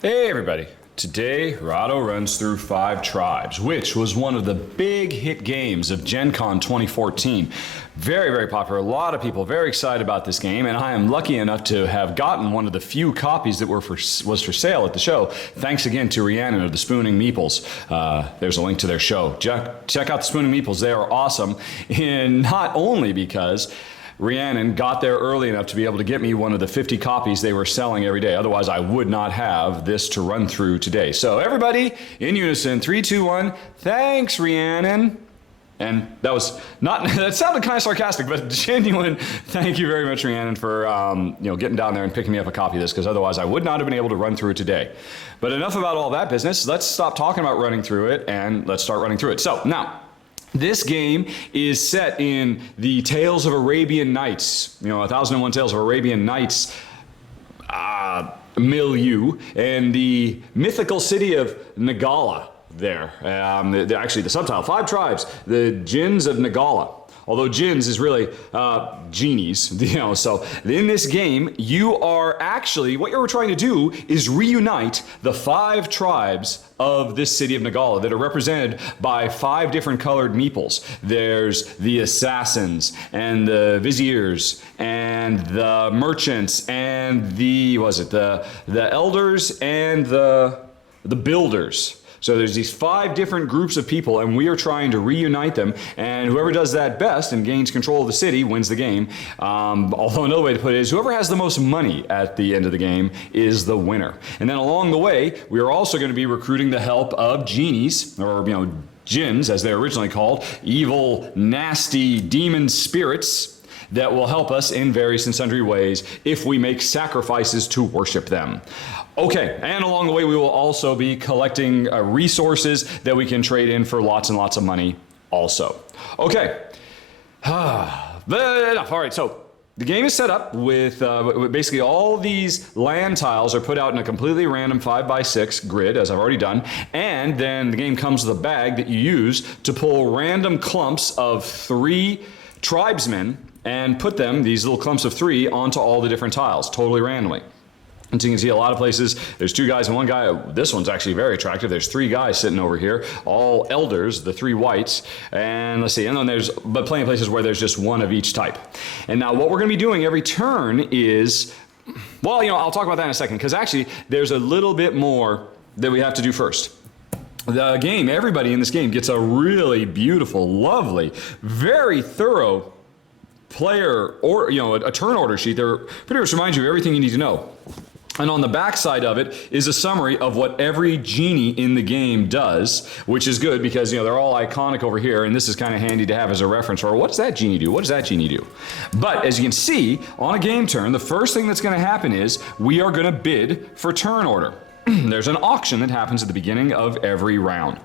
Hey everybody! Today, Rahdo runs through 5 Tribes, which was one of the big hit games of Gen Con 2014. Very, very popular. A lot of people very excited about this game, and I am lucky enough to have gotten one of the few copies that was for sale at the show. Thanks again to Rhiannon of the Spooning Meeples. There's a link to their show. Check out the Spooning Meeples. They are awesome, and not only because Rhiannon got there early enough to be able to get me one of the 50 copies they were selling every day. Otherwise, I would not have this to run through today. So everybody, in unison, 3, 2, 1, thanks, Rhiannon. And that was not, that sounded kind of sarcastic, but genuine. Thank you very much, Rhiannon, for getting down there and picking me up a copy of this, because otherwise I would not have been able to run through it today. But enough about all that business. Let's stop talking about running through it, and let's start running through it. So now, this game is set in the Tales of Arabian Nights, 1001 Tales of Arabian Nights milieu, and the mythical city of Nagala there. Actually, the subtitle, 5 Tribes, the Jinns of Nagala. Although jinns is really genies, so in this game, you are actually, what you're trying to do is reunite the 5 tribes of this city of Nagala that are represented by 5 different colored meeples. There's the assassins, and the viziers, and the merchants, and the elders, and the builders. So there's these 5 different groups of people, and we are trying to reunite them, and whoever does that best and gains control of the city wins the game. Although another way to put it is whoever has the most money at the end of the game is the winner. And then along the way, we are also going to be recruiting the help of genies, or jinns as they're originally called, evil, nasty demon spirits that will help us in various and sundry ways if we make sacrifices to worship them. Okay, and along the way we will also be collecting resources that we can trade in for lots and lots of money also. Okay, enough. All right, so the game is set up with basically all these land tiles are put out in a completely random 5x6 grid, as I've already done, and then the game comes with a bag that you use to pull random clumps of 3 tribesmen and put them, these little clumps of 3, onto all the different tiles, totally randomly. And so you can see a lot of places, there's 2 guys and 1 guy. This one's actually very attractive. There's 3 guys sitting over here, all elders, the 3 whites. And let's see, and then there's, but plenty of places where there's just 1 of each type. And now what we're gonna be doing every turn is, well, I'll talk about that in a second, because actually there's a little bit more that we have to do first. The game, everybody in this game gets a really beautiful, lovely, very thorough player, or a turn order sheet that pretty much reminds you of everything you need to know. And on the back side of it is a summary of what every genie in the game does, which is good because they're all iconic over here, and this is kind of handy to have as a reference for what does that genie do? What does that genie do? But as you can see, on a game turn, the first thing that's going to happen is we are going to bid for turn order. There's an auction that happens at the beginning of every round.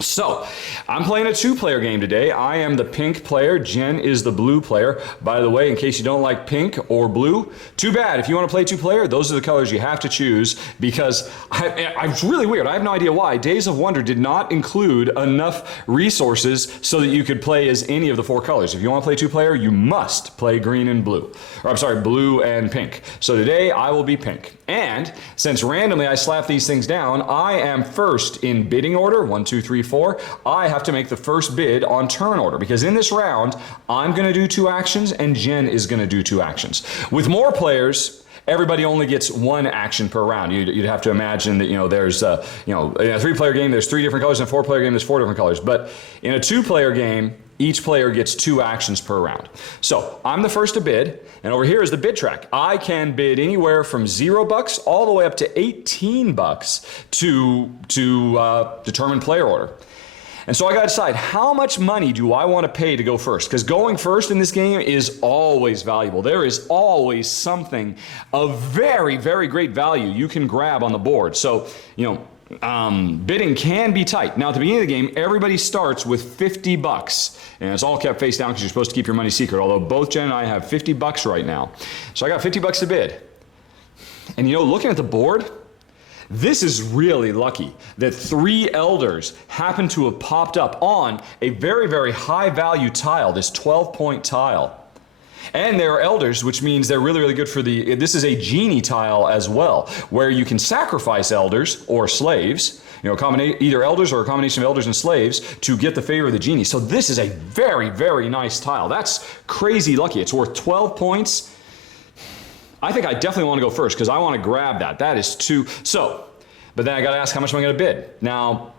So, I'm playing a 2-player game today. I am the pink player, Jen is the blue player. By the way, in case you don't like pink or blue, too bad. If you want to play 2-player, those are the colors you have to choose, because it's really weird. I have no idea why. Days of Wonder did not include enough resources so that you could play as any of the 4 colors. If you want to play 2-player, you must play green and blue. Or I'm sorry, blue and pink. So today I will be pink. And since randomly I slap these things down, I am first in bidding order, 1, 2, 3, 4. I have to make the first bid on turn order, because in this round, I'm going to do 2 actions and Jen is going to do 2 actions. With more players, everybody only gets 1 action per round. You'd have to imagine that, there's, in a 3-player game, there's 3 different colors. In a 4-player game, there's 4 different colors. But in a 2-player game, each player gets 2 actions per round. So I'm the first to bid, and over here is the bid track. I can bid anywhere from $0 all the way up to $18 to determine player order. And so I gotta decide, how much money do I want to pay to go first? Because going first in this game is always valuable. There is always something of very, very great value you can grab on the board. So, bidding can be tight. Now at the beginning of the game, everybody starts with $50, and it's all kept face down because you're supposed to keep your money secret, although both Jen and I have $50 right now. So I got $50 to bid. And looking at the board, this is really lucky that 3 elders happen to have popped up on a very, very high value tile, this 12-point tile. And they're elders, which means they're really, really good for this is a genie tile as well, where you can sacrifice elders or slaves, either elders or a combination of elders and slaves to get the favor of the genie. So this is a very, very nice tile. That's crazy lucky. It's worth 12 points. I think I definitely want to go first because I want to grab that. That is too, but then I got to ask how much am I going to bid? Now,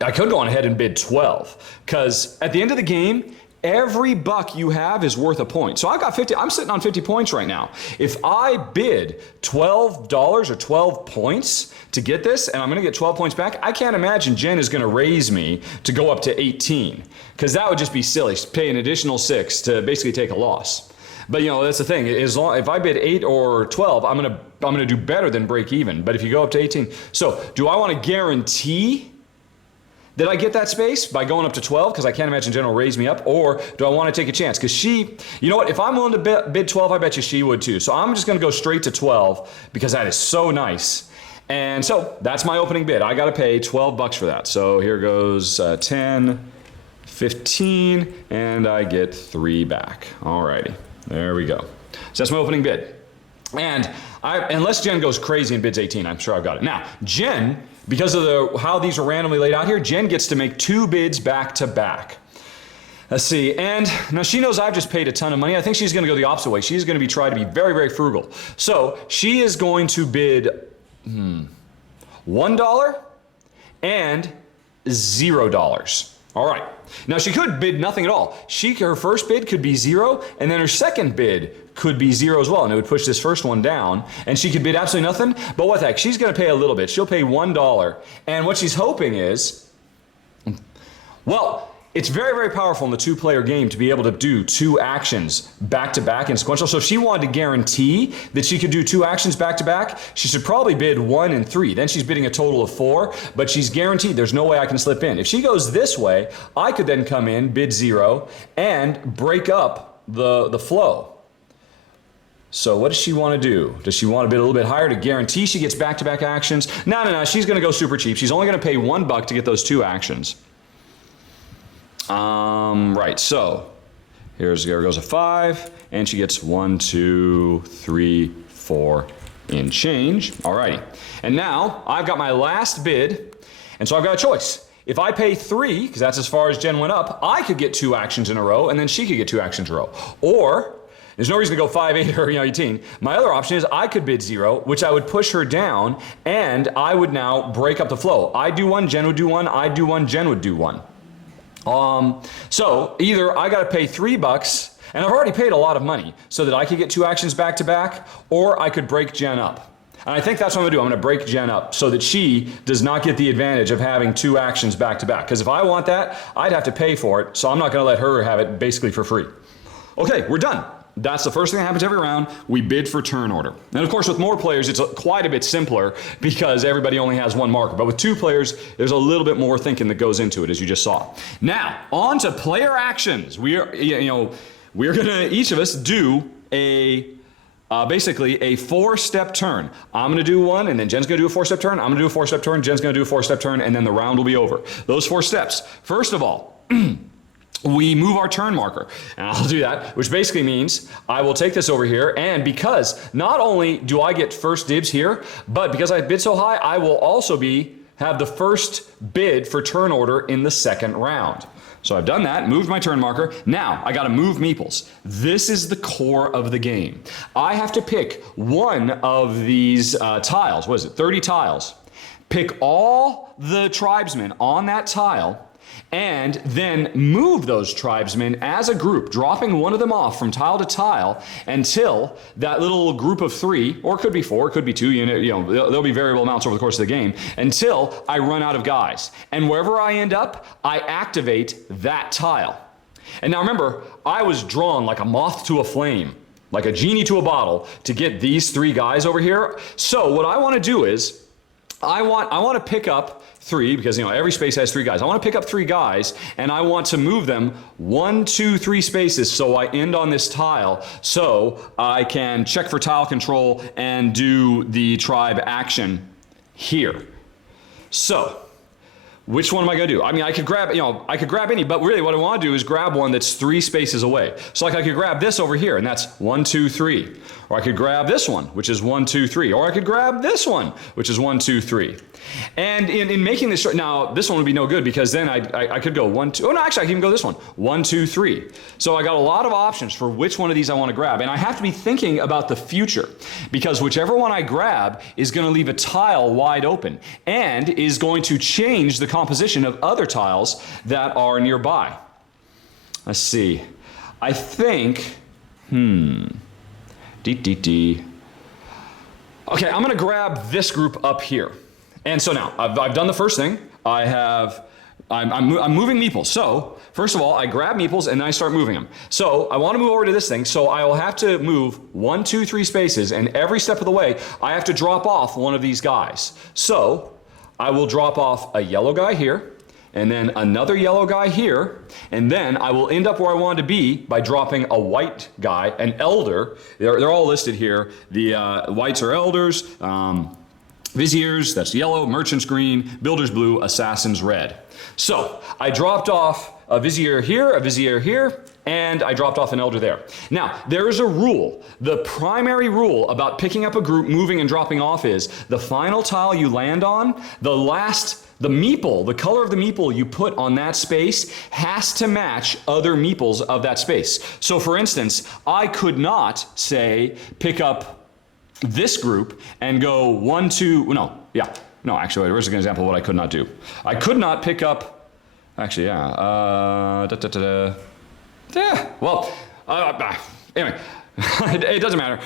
I could go on ahead and bid 12 because at the end of the game, every buck you have is worth a point. So I've got 50, I'm sitting on 50 points right now. If I bid $12 or 12 points to get this, and I'm gonna get 12 points back, I can't imagine Jen is gonna raise me to go up to 18, because that would just be silly, pay an additional 6 to basically take a loss. But that's the thing, if I bid 8 or 12, I'm gonna do better than break even. But if you go up to 18, so do I wanna guarantee that I get that space by going up to 12 because I can't imagine Jen will raise me up, or do I want to take a chance? Because she, if I'm willing to bid 12, I bet you she would too. So I'm just going to go straight to 12 because that is so nice. And so that's my opening bid. I got to pay 12 bucks for that. So here goes 10, 15, and I get 3 back. Alrighty, there we go. So that's my opening bid. And unless Jen goes crazy and bids 18, I'm sure I've got it. Now, Jen, because of how these are randomly laid out here, Jen gets to make 2 bids back to back. Let's see, and now she knows I've just paid a ton of money. I think she's gonna go the opposite way. She's gonna try to be very, very frugal. So she is going to bid $1 and $0. All right, now she could bid nothing at all. Her first bid could be 0, and then her second bid could be 0 as well, and it would push this first one down, and she could bid absolutely nothing, but what the heck, she's gonna pay a little bit. She'll pay $1, and what she's hoping is, well, it's very, very powerful in the 2-player game to be able to do 2 actions back to back in sequential. So if she wanted to guarantee that she could do 2 actions back to back, she should probably bid 1 and 3. Then she's bidding a total of 4, but she's guaranteed there's no way I can slip in. If she goes this way, I could then come in, bid 0, and break up the flow. So what does she want to do? Does she want to bid a little bit higher to guarantee she gets back-to-back actions? No, she's going to go super cheap. She's only going to pay $1 to get those 2 actions. Right, so there goes a 5, and she gets 1, 2, 3, 4 in change. Alrighty, and now I've got my last bid, and so I've got a choice. If I pay 3, because that's as far as Jen went up, I could get 2 actions in a row, and then she could get 2 actions in a row. Or there's no reason to go 5, 8, or 18. My other option is I could bid 0, which I would push her down, and I would now break up the flow. I do 1, Jen would do 1, I do 1, Jen would do 1. So either I got to pay $3, and I've already paid a lot of money, so that I could get 2 actions back to back, or I could break Jen up. And I think that's what I'm gonna do. I'm gonna break Jen up so that she does not get the advantage of having 2 actions back to back. Because if I want that, I'd have to pay for it, so I'm not gonna let her have it basically for free. Okay, we're done. That's the first thing that happens every round. We bid for turn order. And of course, with more players, it's quite a bit simpler because everybody only has 1 marker. But with 2 players, there's a little bit more thinking that goes into it, as you just saw. Now, on to player actions. We're gonna, each of us, do basically a 4-step turn. I'm gonna do one, and then Jen's gonna do a 4-step turn. I'm gonna do a 4-step turn. Jen's gonna do a 4-step turn, and then the round will be over. Those 4 steps. First of all, we move our turn marker, and I'll do that, which basically means I will take this over here, and because not only do I get first dibs here, but because I bid so high, I will also have the first bid for turn order in the second round. So I've done that, moved my turn marker. Now I gotta move Meeples. This is the core of the game. I have to pick one of these tiles, what is it, 30 tiles. Pick all the tribesmen on that tile, and then move those tribesmen as a group, dropping one of them off from tile to tile until that little group of 3, or it could be 4, it could be 2, there'll be variable amounts over the course of the game, until I run out of guys. And wherever I end up, I activate that tile. And now remember, I was drawn like a moth to a flame, like a genie to a bottle, to get these 3 guys over here. So what I want to do is, I want to pick up 3, because every space has 3 guys. I want to pick up 3 guys, and I want to move them 1, 2, 3 spaces so I end on this tile, so I can check for tile control and do the tribe action here. So which one am I going to do? I mean, I could grab, I could grab any, but really what I want to do is grab one that's 3 spaces away. So like I could grab this over here, and that's 1, 2, 3. Or I could grab this one, which is 1, 2, 3. Or I could grab this one, which is 1, 2, 3. And in making this, now this one would be no good because then I could go 1, 2, oh no, actually I can even go this one, 1, 2, 3. So I got a lot of options for which one of these I want to grab. And I have to be thinking about the future because whichever one I grab is going to leave a tile wide open and is going to change the composition of other tiles that are nearby. Let's see. I think, Okay, I'm going to grab this group up here. And so now, I've done the first thing. I'm moving Meeples. So, first of all, I grab Meeples and then I start moving them. So, I want to move over to this thing. So, I will have to move 1, 2, 3 spaces. And every step of the way, I have to drop off one of these guys. So, I will drop off a yellow guy here. And then another yellow guy here, and then I will end up where I want to be by dropping a white guy, an elder. They're all listed here. The whites are elders, viziers, that's yellow, merchants green, builders blue, assassins red. So I dropped off a vizier here, and I dropped off an elder there. Now, there is a rule. The primary rule about picking up a group, moving and dropping off is the final tile you land on, the meeple, the color of the meeple you put on that space has to match other meeples of that space. So for instance, I could not say pick up this group and go 1, 2, actually, where's an example of what I could not do? I could not pick up, anyway. It doesn't matter.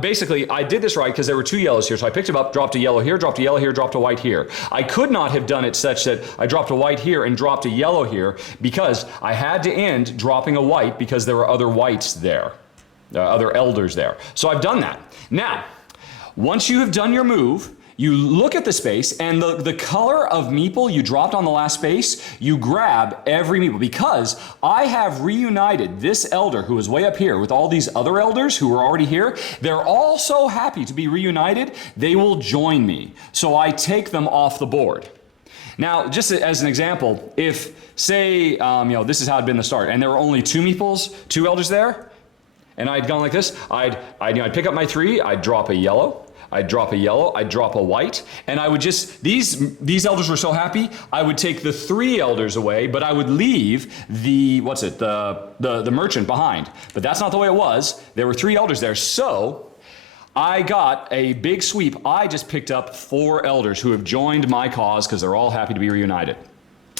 Basically, I did this right because there were 2 yellows here. So I picked them up, dropped a yellow here, dropped a yellow here, dropped a white here. I could not have done it such that I dropped a white here and dropped a yellow here because I had to end dropping a white because there were other whites there, other elders there. So I've done that. Now, once you have done your move, you look at the space and the color of meeple you dropped on the last space, you grab every meeple because I have reunited this elder who is way up here with all these other elders who are already here. They're all so happy to be reunited, they will join me. So I take them off the board. Now, just as an example, if say, this is how it'd been the start and there were only 2 meeples, 2 elders there, and I'd gone like this, I'd pick up my 3, I'd drop a yellow, I'd drop a yellow, I'd drop a white, and I would just, these elders were so happy, I would take the 3 elders away, but I would leave the merchant behind. But that's not the way it was. There were 3 elders there, so I got a big sweep. I just picked up 4 elders who have joined my cause because they're all happy to be reunited.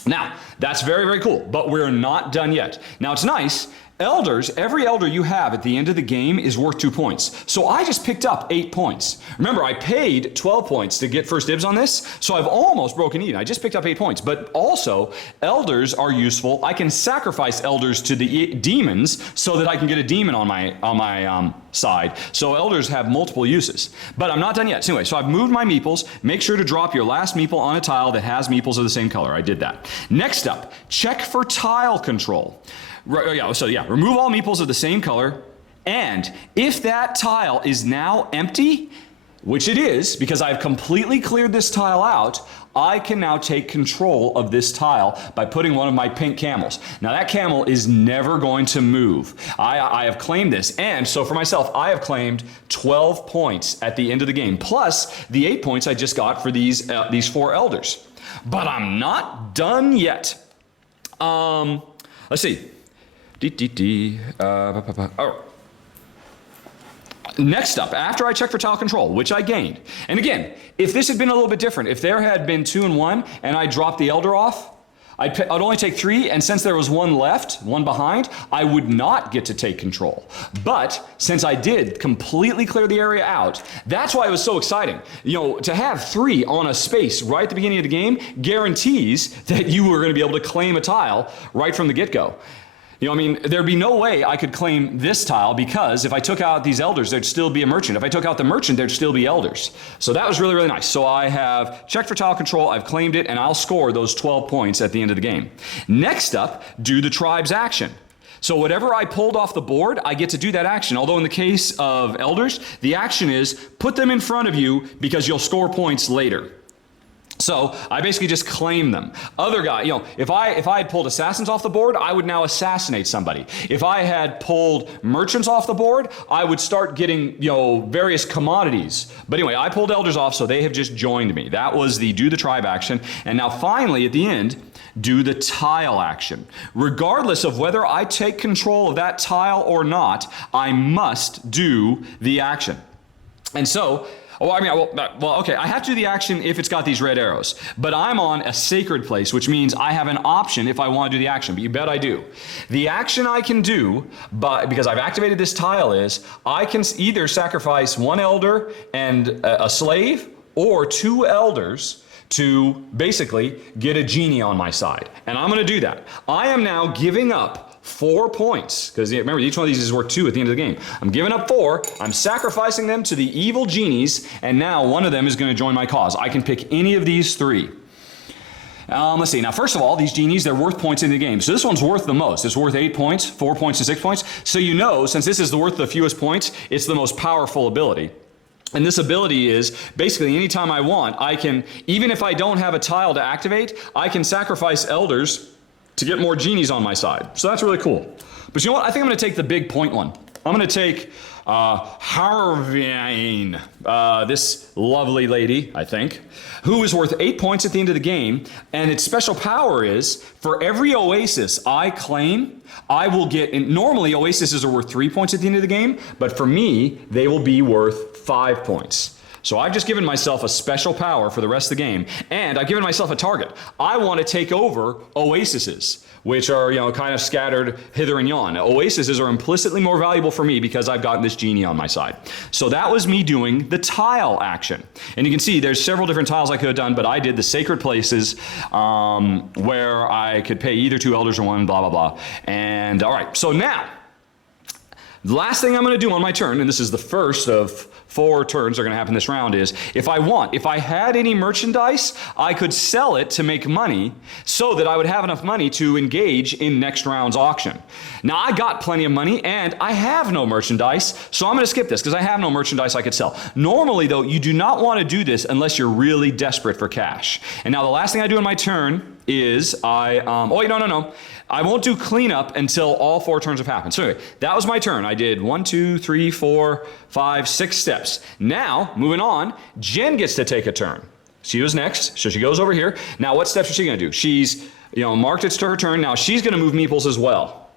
Now, that's very, very cool, but we're not done yet. Now, it's nice. Elders, every elder you have at the end of the game is worth 2 points. So I just picked up 8 points. Remember, I paid 12 points to get first dibs on this, so I've almost broken even. I just picked up 8 points. But also, elders are useful. I can sacrifice elders to the demons so that I can get a demon on my side. So elders have multiple uses. But I'm not done yet. So anyway, so I've moved my meeples. Make sure to drop your last meeple on a tile that has meeples of the same color. I did that. Next up, check for tile control. Remove all meeples of the same color, and if that tile is now empty, which it is, because I've completely cleared this tile out, I can now take control of this tile by putting one of my pink camels. Now that camel is never going to move. I have claimed this, and so for myself, I have claimed 12 points at the end of the game, plus the 8 points I just got for these 4 elders. But I'm not done yet. Let's see. Next up, after I check for tile control, which I gained, and again, if this had been a little bit different, if there had been 2 and 1, and I dropped the elder off, I'd only take 3, and since there was 1 left, 1 behind, I would not get to take control. But since I did completely clear the area out, that's why it was so exciting. To have 3 on a space right at the beginning of the game guarantees that you were going to be able to claim a tile right from the get-go. There'd be no way I could claim this tile because if I took out these elders, there'd still be a merchant. If I took out the merchant, there'd still be elders. So that was really, really nice. So I have checked for tile control, I've claimed it, and I'll score those 12 points at the end of the game. Next up, do the tribe's action. So whatever I pulled off the board, I get to do that action. Although in the case of elders, the action is put them in front of you because you'll score points later. So I basically just claim them. Other guy, if I had pulled assassins off the board, I would now assassinate somebody. If I had pulled merchants off the board, I would start getting, various commodities. But anyway, I pulled elders off, so they have just joined me. That was the do the tribe action. And now finally, at the end, do the tile action. Regardless of whether I take control of that tile or not, I must do the action. And so, okay, I have to do the action if it's got these red arrows. But I'm on a sacred place, which means I have an option if I want to do the action. But you bet I do. The action I can do, because I've activated this tile, is I can either sacrifice one elder and a slave, or 2 elders to basically get a genie on my side. And I'm going to do that. I am now giving up 4 points, because remember, each one of these is worth 2 at the end of the game. I'm giving up 4, I'm sacrificing them to the evil genies, and now one of them is going to join my cause. I can pick any of these 3. Let's see. Now, first of all, these genies, they're worth points in the game. So this one's worth the most. It's worth 8 points, 4 points, and 6 points. So since this is worth the fewest points, it's the most powerful ability. And this ability is basically anytime I want, I can, even if I don't have a tile to activate, I can sacrifice elders to get more genies on my side. So that's really cool. But you know what? I think I'm going to take the big point one. I'm going to take Harvine, this lovely lady, I think, who is worth 8 points at the end of the game. And its special power is, for every oasis I claim, I will get, and normally oases are worth 3 points at the end of the game, but for me, they will be worth 5 points. So I've just given myself a special power for the rest of the game, and I've given myself a target. I want to take over oases, which are, kind of scattered hither and yon. Oases are implicitly more valuable for me because I've gotten this genie on my side. So that was me doing the tile action. And you can see there's several different tiles I could have done, but I did the sacred places where I could pay either 2 elders or 1, blah, blah, blah. And all right, so now, the last thing I'm going to do on my turn, and this is the first of 4 turns that are going to happen this round, is if I had any merchandise, I could sell it to make money so that I would have enough money to engage in next round's auction. Now, I got plenty of money and I have no merchandise, so I'm going to skip this because I have no merchandise I could sell. Normally, though, you do not want to do this unless you're really desperate for cash. And now the last thing I do in my turn is no. I won't do cleanup until all 4 turns have happened. So anyway, that was my turn. I did 1, 2, 3, 4, 5, 6 steps. Now, moving on, Jen gets to take a turn. She was next, so she goes over here. Now, what steps is she going to do? She's, marked it's to her turn. Now, she's going to move Meeples as well.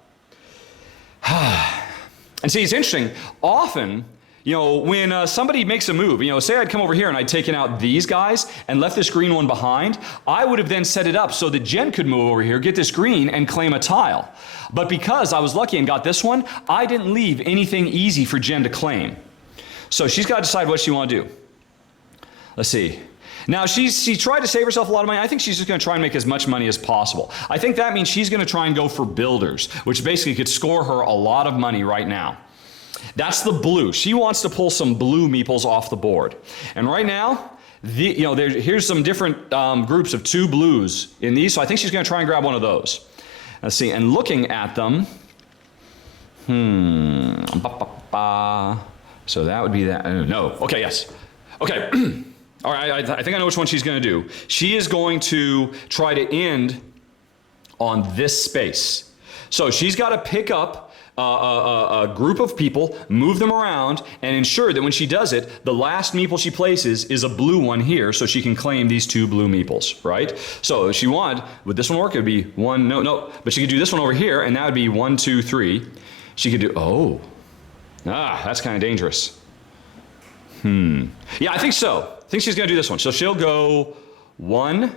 And see, it's interesting. Often, when somebody makes a move, say I'd come over here and I'd taken out these guys and left this green one behind, I would have then set it up so that Jen could move over here, get this green, and claim a tile. But because I was lucky and got this one, I didn't leave anything easy for Jen to claim. So she's got to decide what she wants to do. Let's see. Now, she tried to save herself a lot of money. I think she's just going to try and make as much money as possible. I think that means she's going to try and go for builders, which basically could score her a lot of money right now. That's the blue. She wants to pull some blue Meeples off the board. And right now, here's some different groups of 2 blues in these, so I think she's going to try and grab one of those. Let's see, and looking at them, so that would be that. No. Okay, yes. Okay. All right, I think I know which one she's going to do. She is going to try to end on this space. So she's got to pick up a group of people, move them around, and ensure that when she does it, the last Meeple she places is a blue one here, so she can claim these 2 blue Meeples, right? So if she wanted, would this one work? It would be 1, no, but she could do this one over here, and that would be 1, 2, 3. She could do, that's kind of dangerous. Yeah, I think so. I think she's going to do this one. So she'll go 1,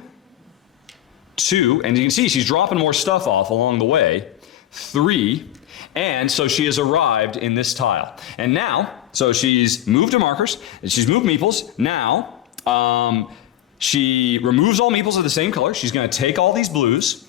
2, and you can see she's dropping more stuff off along the way. 3, and so she has arrived in this tile. And now, so she's moved her markers, and she's moved Meeples. Now, she removes all Meeples of the same color. She's going to take all these blues.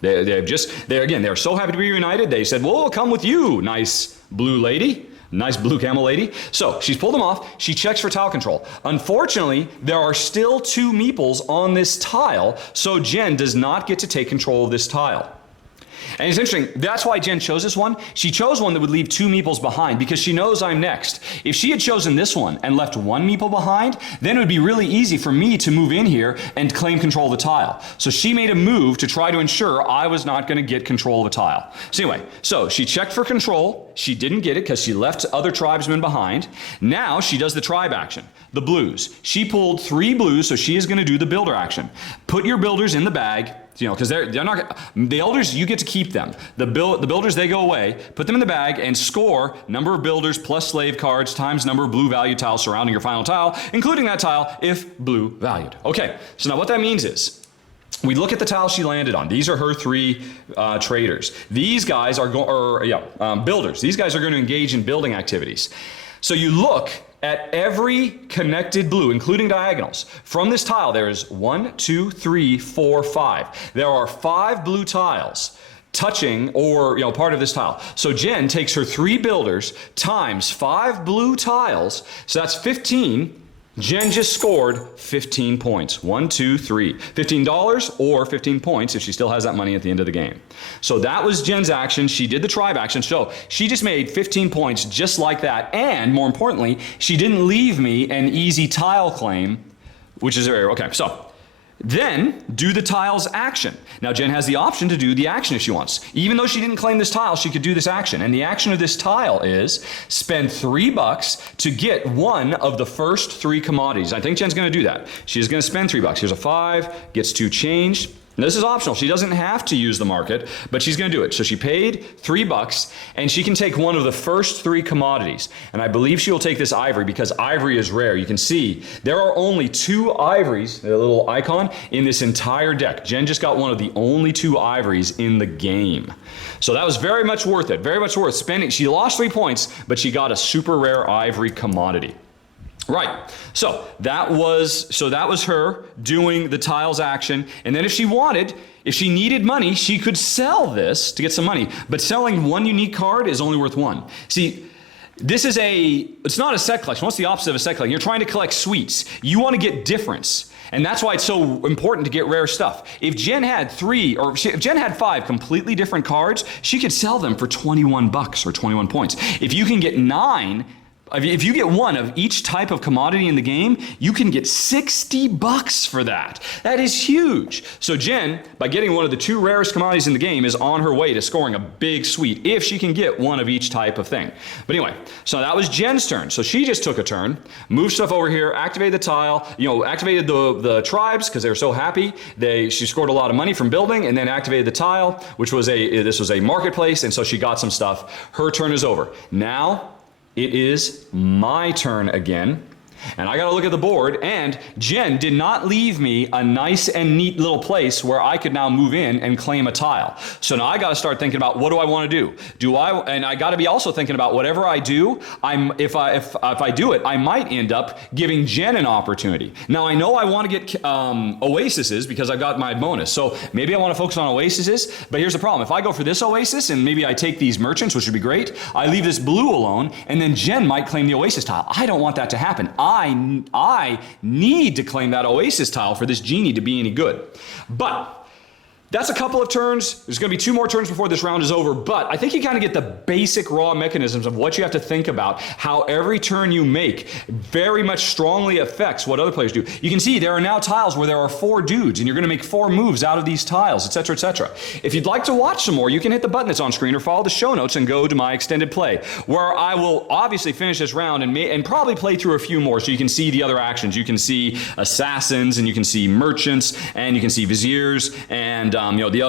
They're so happy to be reunited. They said, well, we'll come with you, nice blue lady. Nice blue camel lady. So she's pulled them off. She checks for tile control. Unfortunately, there are still 2 Meeples on this tile, so Jen does not get to take control of this tile. And it's interesting, that's why Jen chose this one. She chose one that would leave 2 meeples behind because she knows I'm next. If she had chosen this one and left 1 meeple behind, then it would be really easy for me to move in here and claim control of the tile. So she made a move to try to ensure I was not going to get control of a tile. So anyway, so she checked for control. She didn't get it because she left other tribesmen behind. Now she does the tribe action, the blues. She pulled 3 blues, so she is going to do the builder action. Put your builders in the bag. You know, because they're not, the elders, you get to keep them. The builders, they go away. Put them in the bag and score number of builders plus slave cards times number of blue value tiles surrounding your final tile, including that tile if blue valued. Okay, so now what that means is, we look at the tile she landed on. These are her 3 traders. These guys are builders. These guys are going to engage in building activities. So you look at every connected blue, including diagonals. From this tile, there is 1, 2, 3, 4, 5. There are 5 blue tiles touching or part of this tile. So Jen takes her 3 builders times 5 blue tiles, so that's 15. Jen just scored 15 points. 1, 2, 3. $15 or 15 points if she still has that money at the end of the game. So that was Jen's action. She did the tribe action. So she just made 15 points just like that. And more importantly, she didn't leave me an easy tile claim, which is very okay. So then do the tile's action. Now Jen has the option to do the action if she wants. Even though she didn't claim this tile, she could do this action. And the action of this tile is spend $3 to get one of the first 3 commodities. I think Jen's going to do that. She's going to spend $3. Here's a 5, gets 2 changed. Now, this is optional. She doesn't have to use the market, but she's going to do it. So she paid $3, and she can take one of the first 3 commodities. And I believe she will take this ivory because ivory is rare. You can see there are only 2 ivories, the little icon, in this entire deck. Jen just got one of the only 2 ivories in the game. So that was very much worth it. Very much worth spending. She lost 3 points, but she got a super rare ivory commodity. Right, so that was her doing the tiles action, and then if she needed money, she could sell this to get some money, but selling 1 unique card is only worth 1. See, it's not a set collection. What's the opposite of a set collection? You're trying to collect sweets. You want to get difference. And that's why it's so important to get rare stuff. If Jen had if Jen had 5 completely different cards, she could sell them for $21 or 21 points. If you can get 9, if you get 1 of each type of commodity in the game, you can get $60 for that. That is huge. So Jen, by getting one of the 2 rarest commodities in the game, is on her way to scoring a big sweet if she can get 1 of each type of thing. But anyway, so that was Jen's turn. So she just took a turn, moved stuff over here, activated the tile, activated the tribes because they were so happy. She scored a lot of money from building, and then activated the tile, which was this was a marketplace, and so she got some stuff. Her turn is over. Now it is my turn again. And I got to look at the board, and Jen did not leave me a nice and neat little place where I could now move in and claim a tile. So now I got to start thinking about what do I want to do? And I got to be also thinking about whatever I do, if I do it, I might end up giving Jen an opportunity. Now I know I want to get oases because I've got my bonus. So maybe I want to focus on oases, but here's the problem. If I go for this oasis and maybe I take these merchants, which would be great, I leave this blue alone, and then Jen might claim the oasis tile. I don't want that to happen. I need to claim that oasis tile for this genie to be any good. But that's a couple of turns. There's going to be 2 more turns before this round is over, but I think you kind of get the basic raw mechanisms of what you have to think about, how every turn you make very much strongly affects what other players do. You can see there are now tiles where there are 4 dudes, and you're going to make 4 moves out of these tiles, etc., etc. If you'd like to watch some more, you can hit the button that's on screen or follow the show notes and go to my extended play, where I will obviously finish this round and probably play through a few more so you can see the other actions. You can see assassins, and you can see merchants, and you can see viziers, and all the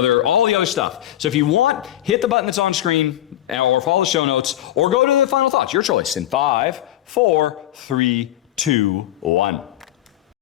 other stuff. So if you want, hit the button that's on screen or follow the show notes or go to the final thoughts. Your choice in 5, 4, 3, 2, 1.